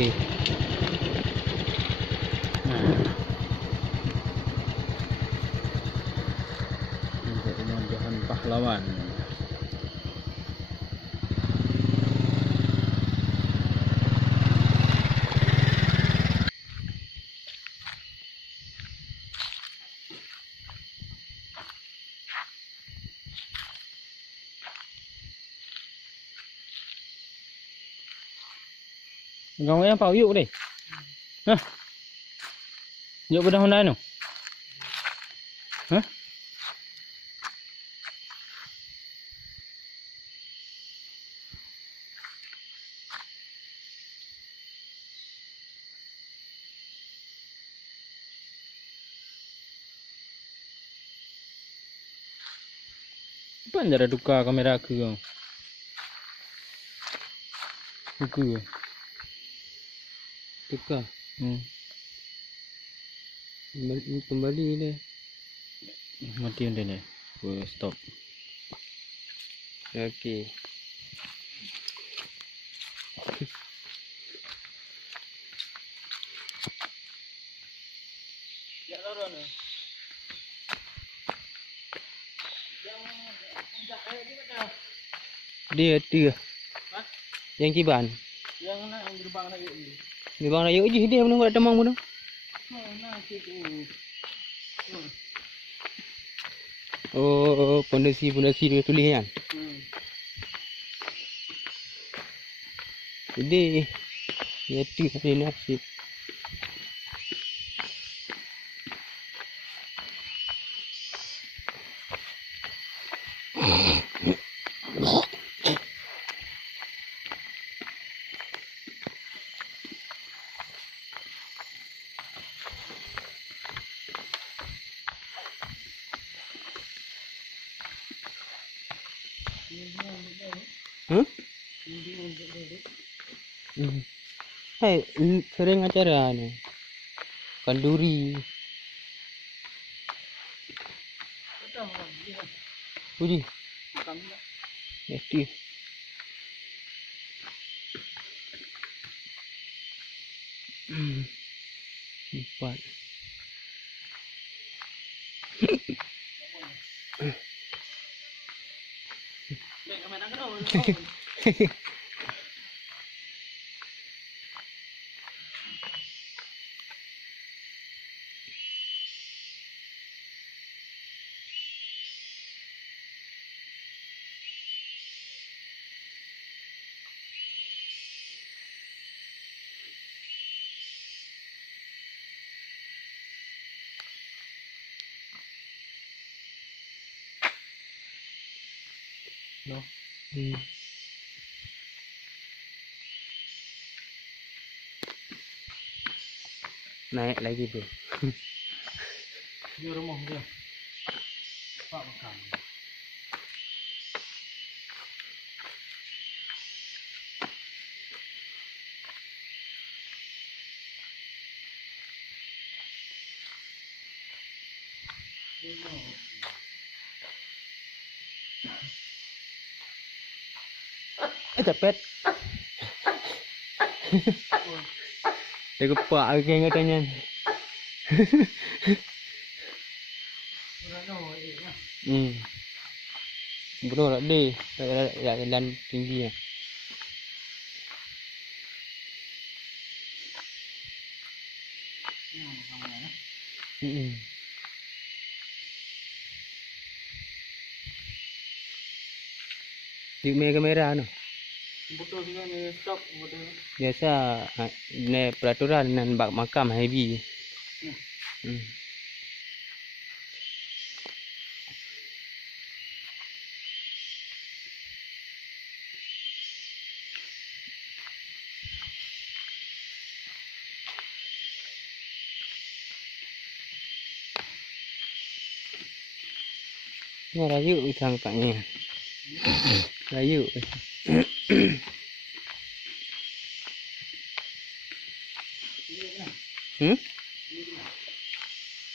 okey. Untuk rumah Johan Pahlawan. Kau yang pau yuk deh. Hah? Yuk pada Honda tu. Hah? Apa cara tukar kamera aku kau? Buku ke? Tukar. Kembali dia. Mati anda ni. Stop. Okey. Ya lorong ni. Dia. Hah? Yang kiban. Yang nak gerbang nak yuk ni. Gerbang raya je dia menunggu kat temang pun. Nah, situ. Oh, pondasi dia tulis kan. Jadi ya tu hari nasib. Huh? Hai, sering acara ni. Kanduri. Uji. Mesti. Empat. No. Naik lagi bro. Di rumah dia. Pak makan. Cepet. Dia kepak lagi katanya. Betul tak dia? Jalan tinggi ya. Di kamera no. Betul juga ni stop betul. Biasa ni peraturan nan bak makam heavy. Ni rayu utang taknya. Rayu.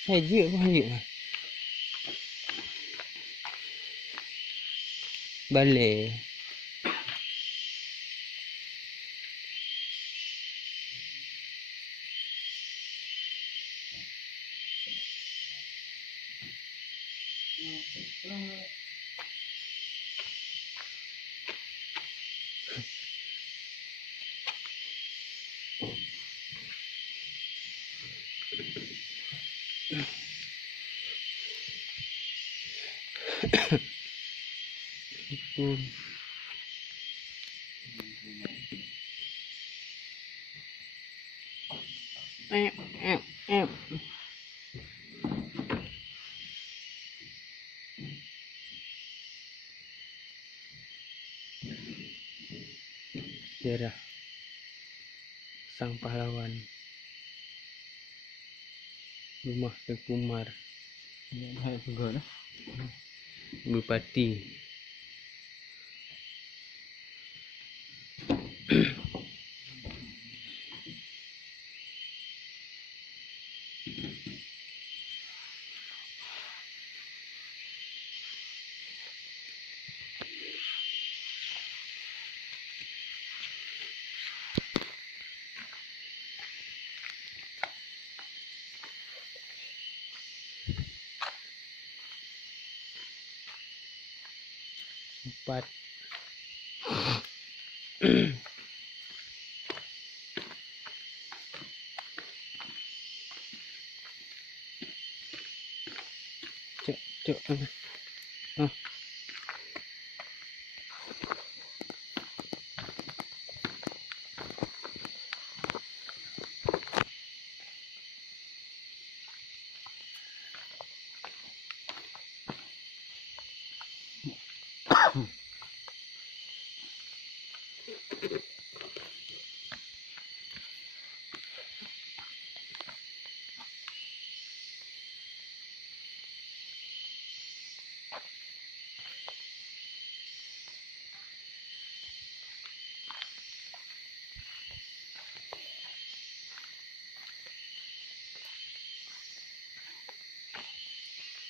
Hai je pun je. Balik. Pun. Em. Dia dah sang pahlawan rumah Tengku Umar, Hai juga dah. Bupati. Empat. Cuk. Ah.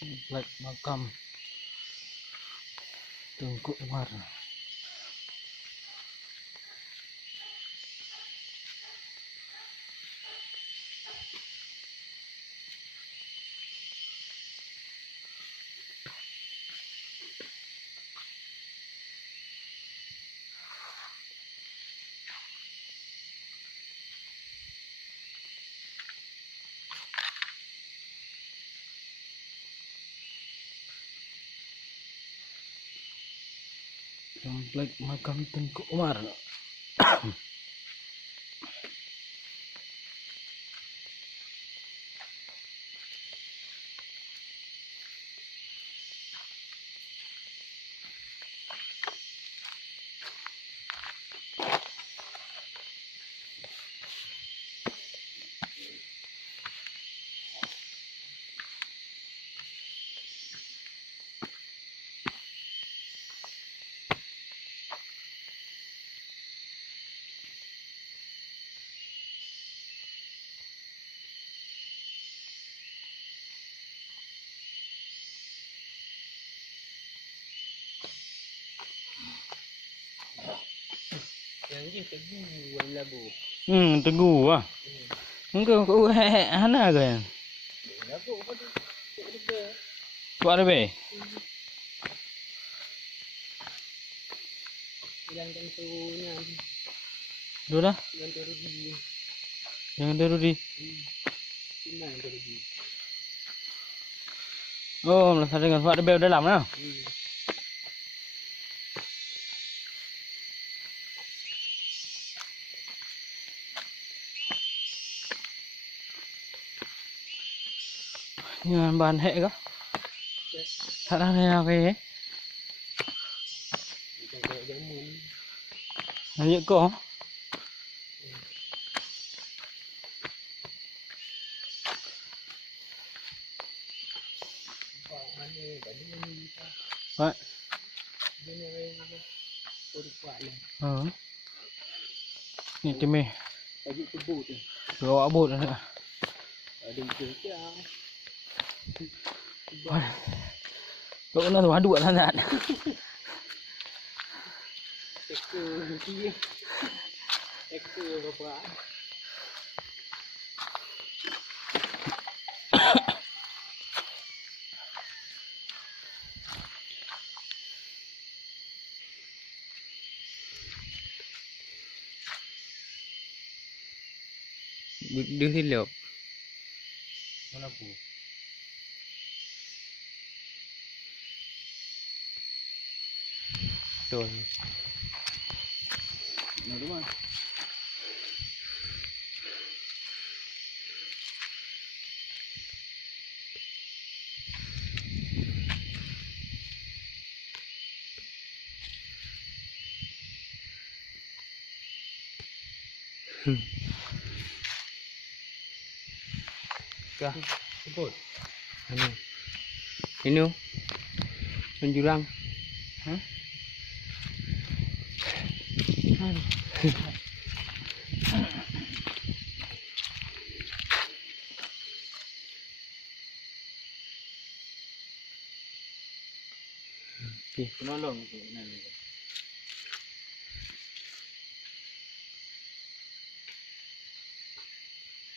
Komplek makam Tengku Umar. Komplek makam Tengku Umar. Yang ni Teguh yang labu. Teguh ah. Engkau kau hana ke yang? Labu apa tu? Ada. Kau ada be? Hilangkan suruhnya. Dua dah. Jangan terugi. Jangan terudi. Cina yang terugi. Oh, melaksanakan dengan sebab ada bel dalam lah. Dengan bahan hek ke? Tak ada yang kayak Macam kayak jamun. Lanjut kau. Nampak mana tadi ni. Pak. Dia ni orang kuat lah. Ha. Ni temeh. Tajuk kebut tu. Bawa abut dah. Ada ikan. Kau kena tu aduk sangat. Ekor berapa? đưa thi liệu Mana pu? rồi Nah, đúng rồi. Kah, Sebut. ini menjurang. Hah? Okay. Penolong tu nanti.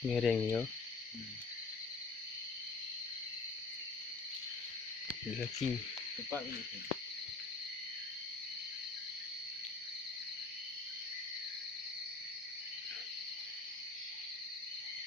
Miring yo. Lagi. Cepat ni.